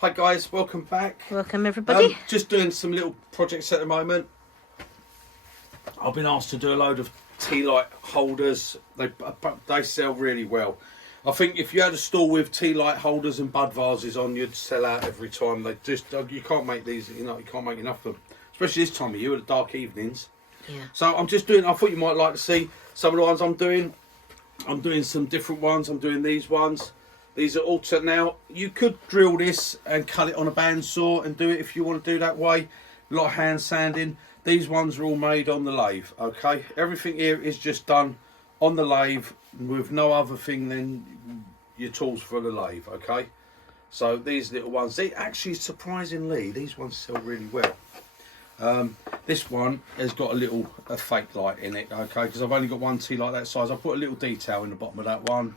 Hi guys, welcome back. Welcome everybody. Just doing some little projects at the moment. I've been asked to do a load of tealight holders. They sell really well. I think if you had a store with tealight holders and bud vases on, you'd sell out every time. They just you can't make these. You can't make enough of them, especially this time of year at the dark evenings. Yeah. So I'm just doing. I thought you might like to see some of the ones I'm doing. I'm doing some different ones. I'm doing these ones. These are alternate. Now, you could drill this and cut it on a bandsaw and do it if you want to do that way. A lot of hand sanding. These ones are all made on the lathe, okay? Everything here is just done on the lathe with no other thing than your tools for the lathe, okay? So these little ones, they actually, surprisingly, these ones sell really well. This one has got a fake light in it, okay? Because I've only got one tea like that size. I put a little detail in the bottom of that one,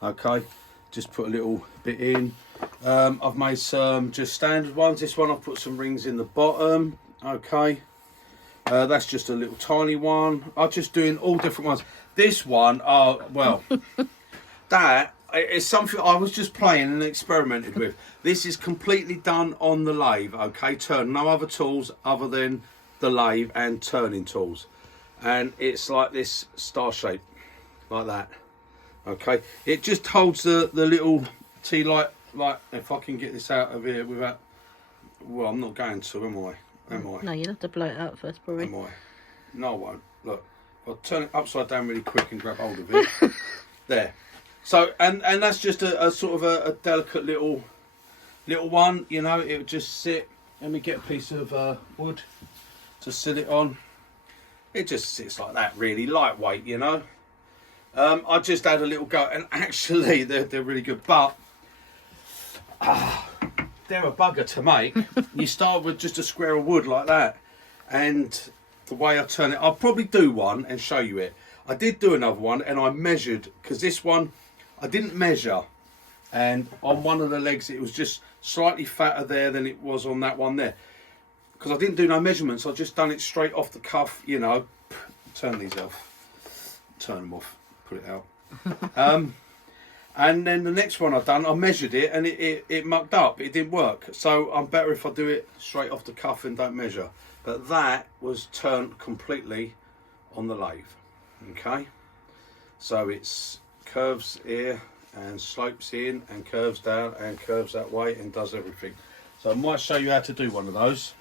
okay? Just put a little bit in. I've made some just standard ones. This one I've put some rings in the bottom, okay? That's just a little tiny one. I'm just doing all different ones. This one, well, that is something I was just playing and experimented with. This is completely done on the lathe, okay? No other tools other than the lathe and turning tools. And it's like this star shape, like that. Okay, it just holds the little tea light, like, if I can get this out of here without, well, I'm not going to, am I? No, you'll have to blow it out first, probably. Am I? No, I won't. Look, I'll turn it upside down really quick and grab hold of it. There. So, and that's just a sort of a delicate little one, you know, it would just sit. Let me get a piece of wood to sit it on. It just sits like that, really lightweight, you know. I just had a little go, and actually they're really good, but they're a bugger to make. You start with just a square of wood like that, and the way I turn it, I'll probably do one and show you it. I did do another one, and I measured, because this one I didn't measure, and on one of the legs it was just slightly fatter there than it was on that one there, because I didn't do no measurements. I just done it straight off the cuff, you know. Turn these off, turn them off, put it out. And then the next one I've done, I measured it and it mucked up. It didn't work. So I'm better if I do it straight off the cuff and don't measure. But that was turned completely on the lathe. Okay. So it's curves here and slopes in and curves down and curves that way and does everything. So I might show you how to do one of those.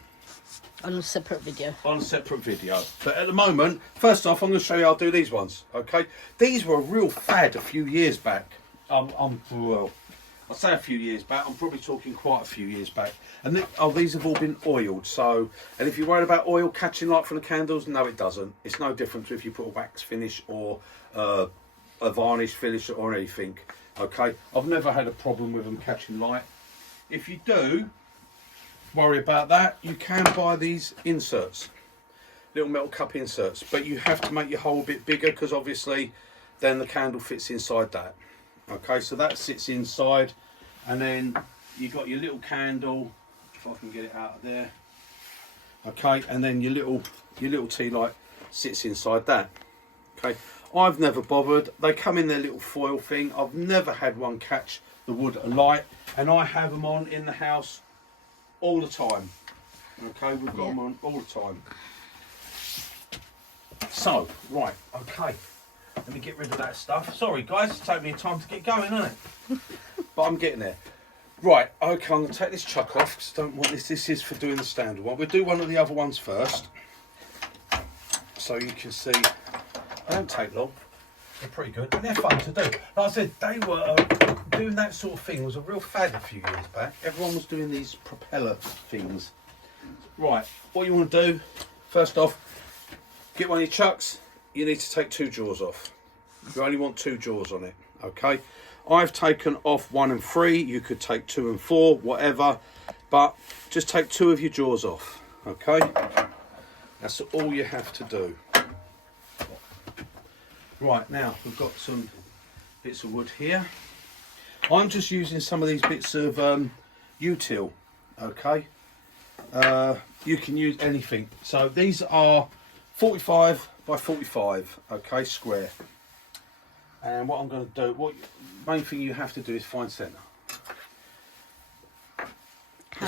On a separate video. On a separate video. But at the moment, first off, I'm going to show you how to do these ones. Okay. These were a real fad a few years back. Well, I say a few years back, I'm probably talking quite a few years back. And these have all been oiled. So, and if you're worried about oil catching light from the candles, no, it doesn't. It's no different to if you put a wax finish or a varnish finish or anything. Okay, I've never had a problem with them catching light. If you do worry about that, you can buy these inserts, little metal cup inserts, but you have to make your hole a bit bigger, because obviously then the candle fits inside that. Okay, so that sits inside, and then you got your little candle, if I can get it out of there. Okay, and then your little tea light sits inside that. Okay, I've never bothered. They come in their little foil thing. I've never had one catch the wood alight, and I have them on in the house all the time. Okay, we've got them on all the time. So, right, okay. Let me get rid of that stuff. Sorry guys, it's taking me time to get going, isn't it? But I'm getting there. Right, okay, I'm going to take this chuck off, because I don't want this. This is for doing the standard one. We'll do one of the other ones first, so you can see. They don't take long. They're pretty good, and they're fun to do. Like I said, they were doing that sort of thing was a real fad a few years back. Everyone was doing these propeller things. Right, what you want to do, first off, get one of your chucks. You need to take 2 jaws off. You only want 2 jaws on it, okay? I've taken off 1 and 3. You could take 2 and 4, whatever, but just take 2 of your jaws off, okay? That's all you have to do. Right, now we've got some bits of wood here. I'm just using some of these bits of util, okay? You can use anything. So these are 45 by 45, okay, square. And what I'm going to do, main thing you have to do is find centre.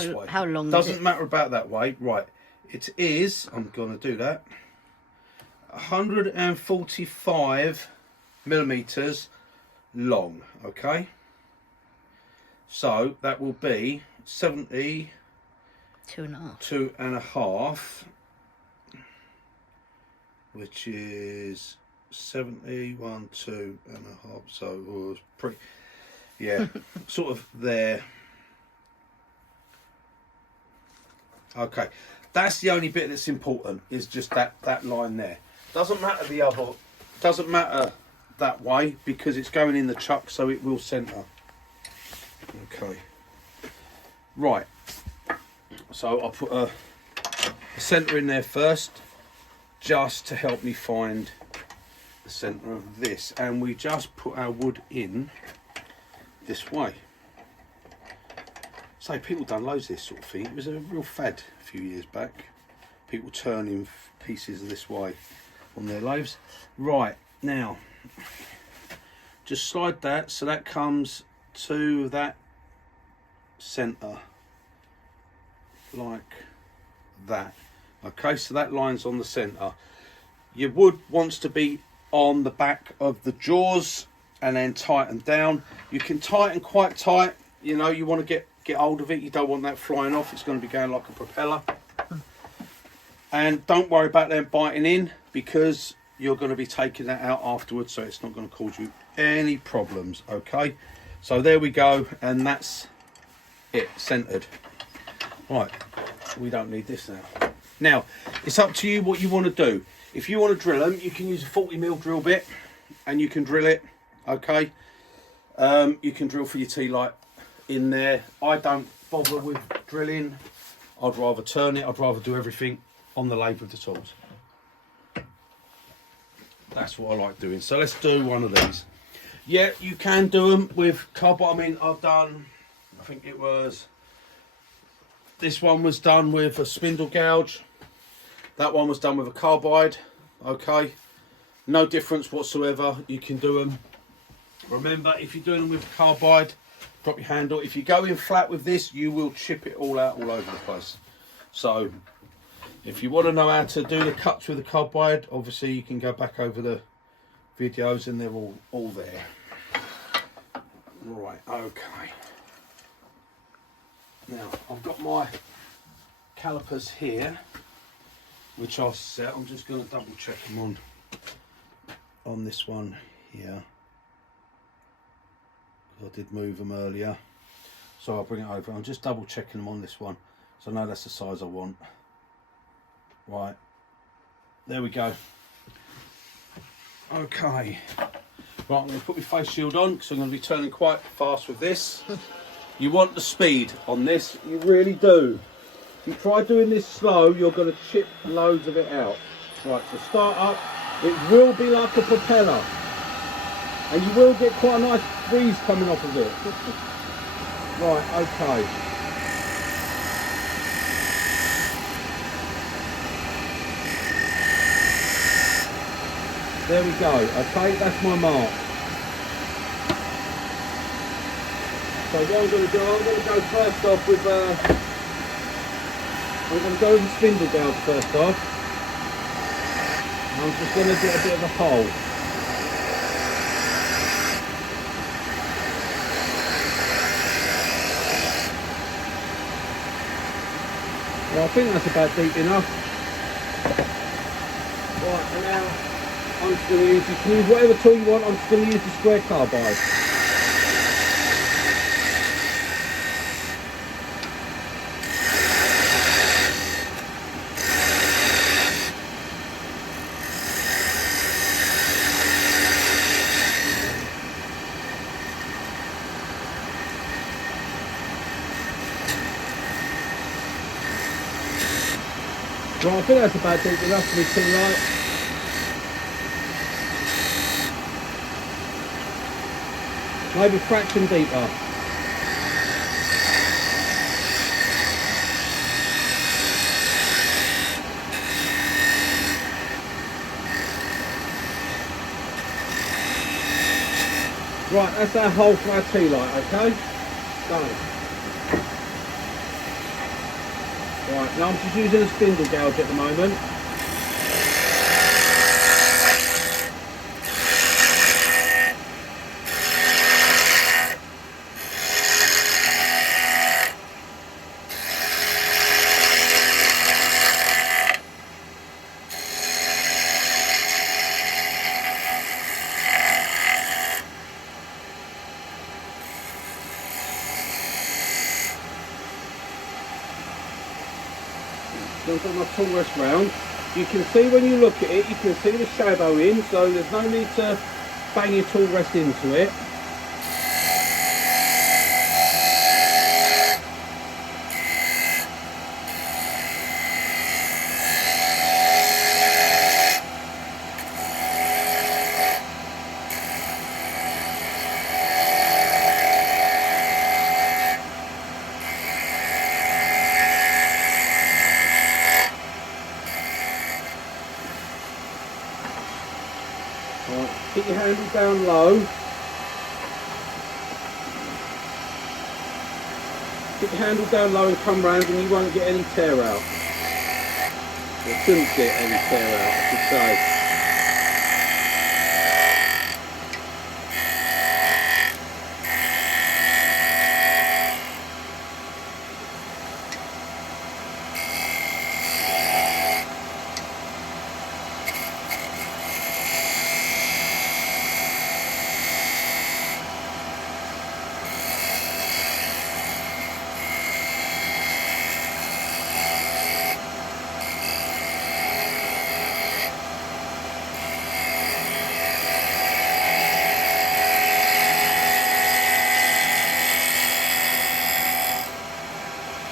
this way. How long Doesn't is it? matter about that way. Right. It is, I'm going to do that, 145 millimeters long. Okay. So that will be 70. 2.5. 2.5, which is 71, 2.5. So it was pretty, yeah, sort of there. Okay, that's the only bit that's important, is just that line there. Doesn't matter the other, doesn't matter that way, because it's going in the chuck, so it will centre. Okay, right. So I'll put a centre in there first, just to help me find the centre of this, and we just put our wood in this way. So people done loads of this sort of thing. It was a real fad a few years back. People turning pieces of this way on their lathes. Right, now, just slide that so that comes to that centre, like that. Okay, so that line's on the centre. Your wood wants to be on the back of the jaws and then tighten down. You can tighten quite tight, you know, you want to get hold of it. You don't want that flying off. It's going to be going like a propeller. And don't worry about them biting in, because you're going to be taking that out afterwards, so it's not going to cause you any problems. Okay, so there we go, and that's it, centered. Right, we don't need this now. Now it's up to you what you want to do. If you want to drill them, you can use a 40mm drill bit and you can drill it. Okay, you can drill for your tealight in there. I don't bother with drilling. I'd rather turn it. I'd rather do everything on the lathe with the tools. That's what I like doing. So let's do one of these. Yeah, you can do them with carbide. I mean, I've done, I think it was, this one was done with a spindle gouge. That one was done with a carbide. Okay, no difference whatsoever. You can do them. Remember, if you're doing them with carbide, drop your handle. If you go in flat with this, you will chip it all out all over the place. So if you want to know how to do the cuts with the carbide, obviously you can go back over the videos and they're all there. Right, okay. Now I've got my calipers here, which I'll set. I'm just going to double check them on this one here. I did move them earlier, so I'll bring it over. I'm just double checking them on this one, so I know that's the size I want. Right, there we go. Okay, right, I'm going to put my face shield on, because I'm going to be turning quite fast with this. You want the speed on this, you really do. If you try doing this slow, you're going to chip loads of it out. Right, so start up. It will be like a propeller, and you will get quite a nice breeze coming off of it. Right, okay. There we go. Okay, that's my mark. So what I'm going to do, I'm going to go first off with I'm going to go with the spindle gouge first off. I'm just going to get a bit of a hole. Well, I think that's about deep enough. Right, and now I'm just going to use, you can use whatever tool you want. I'm just going to use the square carbide. Right, I think that's about deep enough for me to light. Maybe a fraction deeper. Right, that's our hole for our tea light, okay? Done. Right, now I'm just using a spindle gouge at the moment. I've got my tool rest round. You can see when you look at it, you can see the shadow in, so there's no need to bang your tool rest into it. Keep your handle down low. Keep your handle down low and come round and you won't get any tear out. You shouldn't get any tear out, I should say.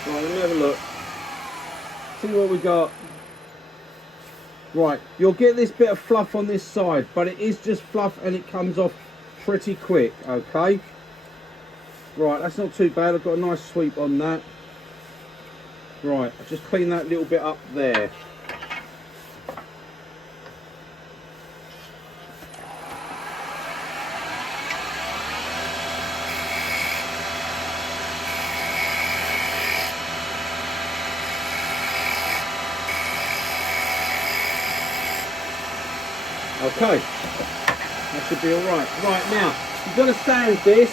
Right, let me have a look. See what we got. Right, you'll get this bit of fluff on this side, but it is just fluff and it comes off pretty quick, okay? Right, that's not too bad. I've got a nice sweep on that. Right, I'll just clean that little bit up there. Okay, that should be alright. Right, now, you've got to sand this.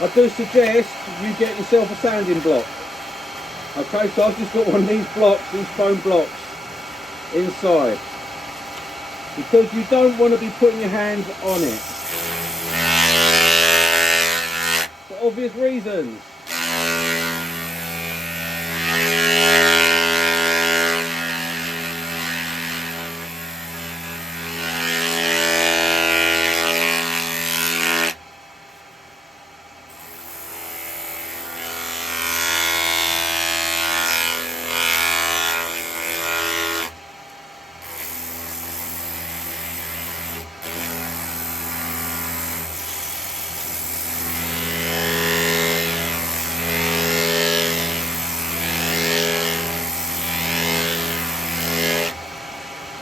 I do suggest you get yourself a sanding block. Okay, so I've just got one of these blocks, these foam blocks, inside. Because you don't want to be putting your hands on it. For obvious reasons.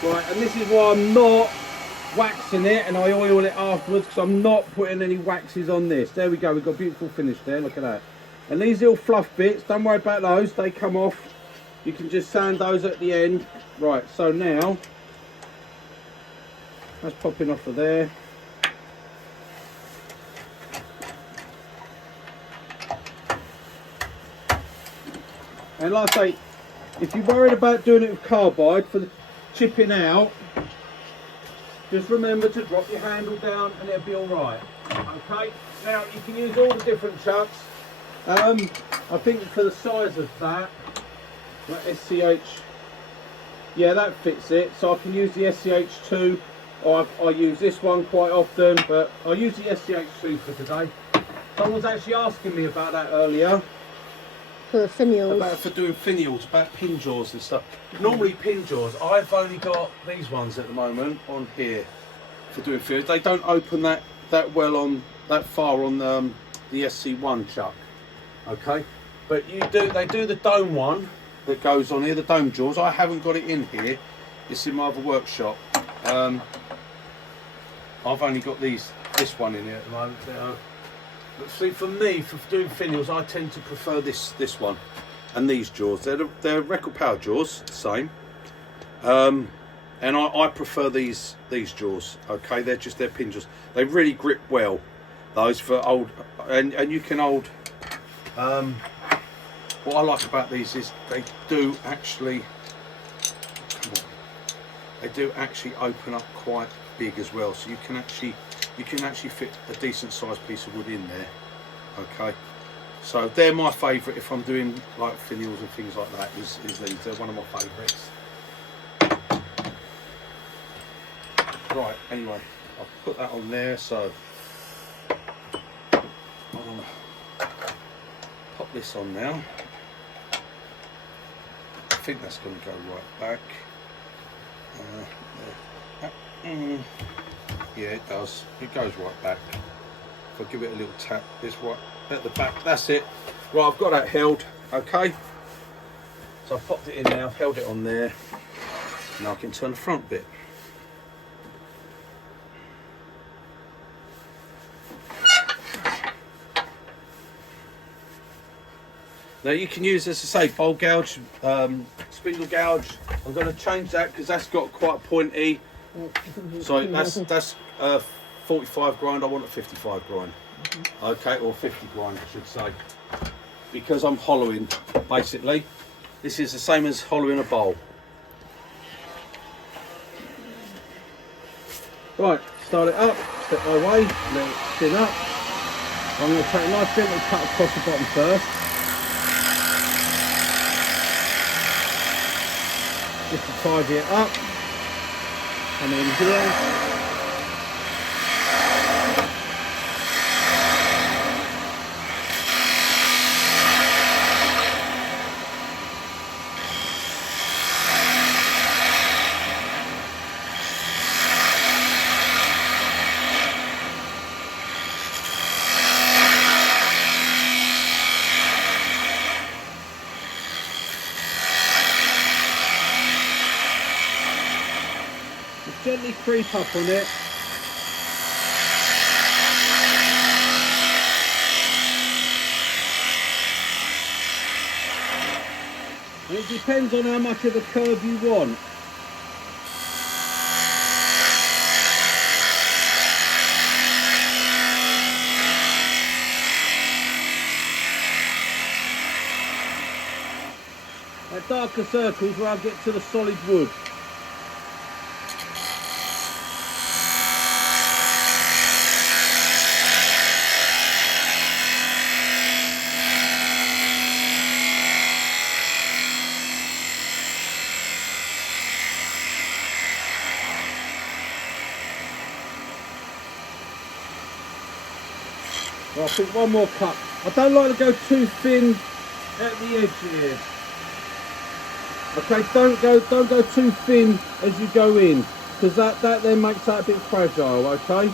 Right, and this is why I'm not waxing it and I oil it afterwards, because I'm not putting any waxes on this. There we go, we've got a beautiful finish there, look at that. And these little fluff bits, don't worry about those, they come off. You can just sand those at the end. Right, so now, that's popping off of there. And like I say, if you're worried about doing it with carbide for the chipping out, just remember to drop your handle down and it'll be alright. Okay, now you can use all the different chucks. I think for the size of that, like SCH, yeah, that fits it. So I can use the SCH2, or I use this one quite often, but I'll use the SCH2 for today. Someone was actually asking me about that earlier. For finials. About for doing finials, about pin jaws and stuff. Normally pin jaws, I've only got these ones at the moment on here for doing finials. They don't open that well on that far on the SC1 chuck. Okay, but they do the dome one that goes on here, the dome jaws. I haven't got it in here. It's in my other workshop. I've only got this one in here at the moment. But see, for me, for doing finials, I tend to prefer this one. and these jaws. They're record power jaws, same. And I prefer these jaws. Okay, they're pin jaws. They really grip well. Those for old, and you can hold. What I like about these is they do actually. Come on, they do actually open up quite big as well. So you can actually fit a decent sized piece of wood in there. Okay, so they're my favourite if I'm doing like finials and things like that. Is these? They're one of my favourites. Right, anyway, I'll put that on there, so I'll pop this on now. I think that's going to go right back. Yeah, it does. It goes right back. If I give it a little tap, this right at the back, that's it. Right, I've got that held, okay? So I've popped it in now, I've held it on there. Now I can turn the front bit. Now you can use, as I say, bowl gouge, spindle gouge. I'm going to change that because that's got quite pointy. So that's 45 grind. I want a 55 grind. Okay, or 50 grind, I should say, because I'm hollowing. Basically, this is the same as hollowing a bowl. Right, start it up. Step my way. Let it spin up. I'm going to take a nice bit and cut across the bottom first. Just to tidy it up. Come in here. Gently creep up on it. And it depends on how much of a curve you want. At darker circles where I get to the solid wood. I'll put one more cut. I don't like to go too thin at the edge here. Okay, don't go too thin as you go in, because that then makes that a bit fragile. Okay.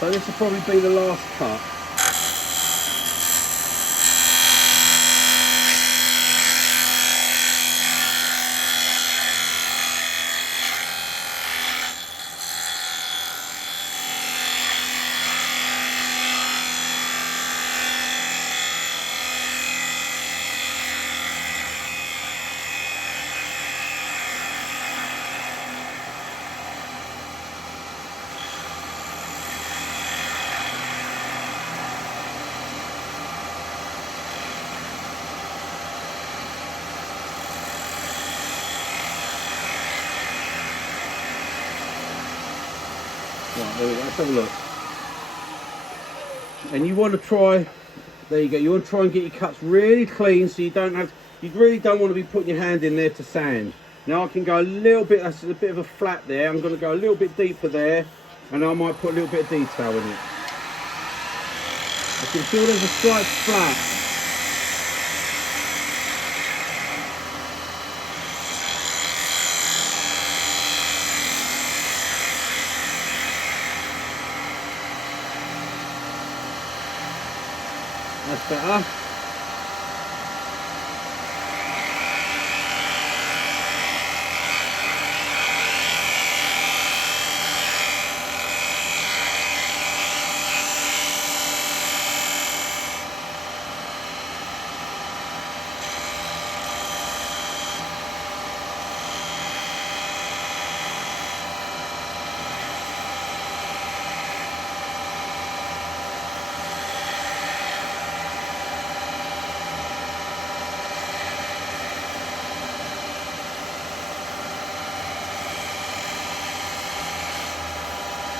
So this will probably be the last cut. Right, there we go, let's have a look. And you want to try, there you go, you want to try and get your cuts really clean so you really don't want to be putting your hand in there to sand. Now I can go a little bit, that's a bit of a flat there, I'm going to go a little bit deeper there, and I might put a little bit of detail in it. I can feel there's a slight flat. That's better.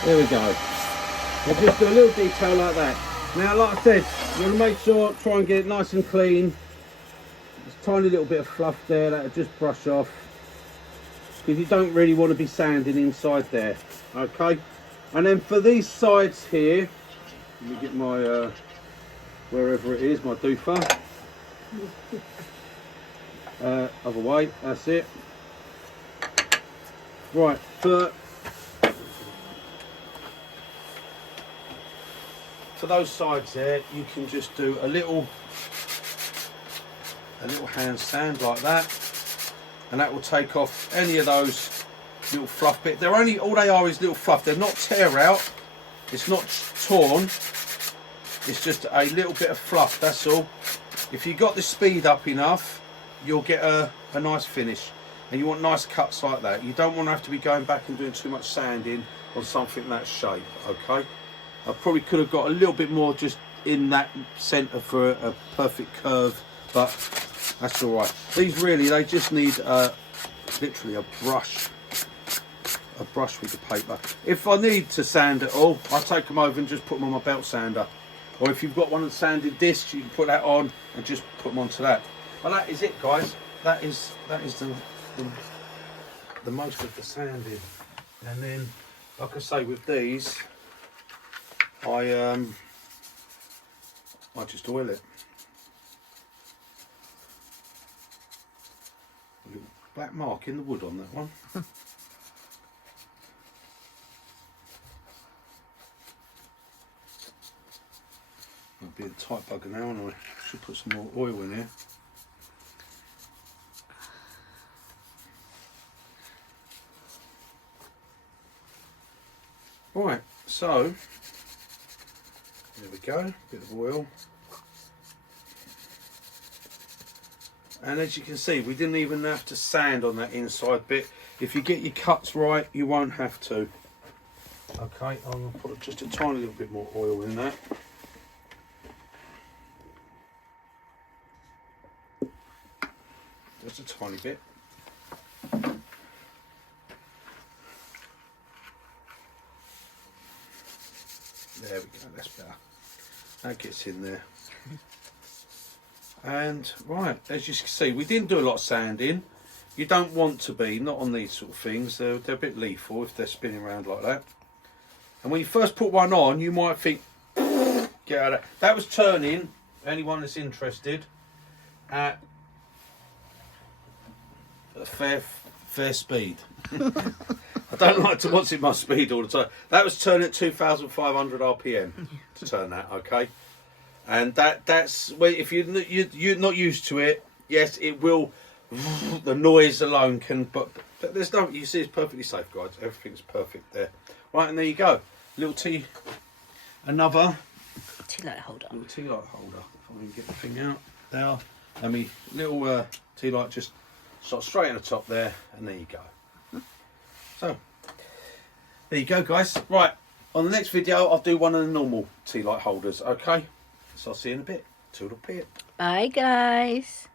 There we go. We'll just do a little detail like that. Now, like I said, you want to make sure, try and get it nice and clean. Just a tiny little bit of fluff there, that'll just brush off. Because you don't really want to be sanding inside there. Okay? And then for these sides here, let me get my, wherever it is, my doofer. Other way, that's it. Right, for those sides there, you can just do a little hand sand like that, and that will take off any of those little fluff bits. They're only, all they are is little fluff. They're not tear out. It's not torn. It's just a little bit of fluff. That's all. If you got the speed up enough, you'll get a nice finish. And you want nice cuts like that. You don't want to have to be going back and doing too much sanding on something that shape. Okay. I probably could have got a little bit more just in that centre for a perfect curve, but that's all right. These really, they just need literally a brush with the paper. If I need to sand it all, I take them over and just put them on my belt sander. Or if you've got one of the sanded discs, you can put that on and just put them onto that. Well, that is it, guys. That is the most of the sanding. And then, like I say, with these, I just oil it. A little black mark in the wood on that one. I'm being a tight bugger now, and I should put some more oil in here. Right, so there we go, bit of oil. And as you can see, we didn't even have to sand on that inside bit. If you get your cuts right, you won't have to. Okay, I'm going to put just a tiny little bit more oil in that. Just a tiny bit. There we go, that's better. That gets in there. And right, as you can see, we didn't do a lot of sanding. You don't want to be, not on these sort of things. They're a bit lethal if they're spinning around like that. And when you first put one on, you might think, get out of that. That was turning, anyone that's interested, at a fair speed. I don't like to watch it my speed all the time. That was turning at 2,500 RPM to turn that, okay? And that's where, if you're not used to it, yes, it will. The noise alone can, but there's no. You see, it's perfectly safe, guys. Everything's perfect there. Right, and there you go. Another Tealight holder. Little tealight holder. If I can get the thing out there. And me little tealight just sort of straight on the top there, and there you go. So there you go, guys. Right, on the next video, I'll do one of the normal tealight holders. Okay. So I'll see you in a bit. Toodle pip. Bye, guys.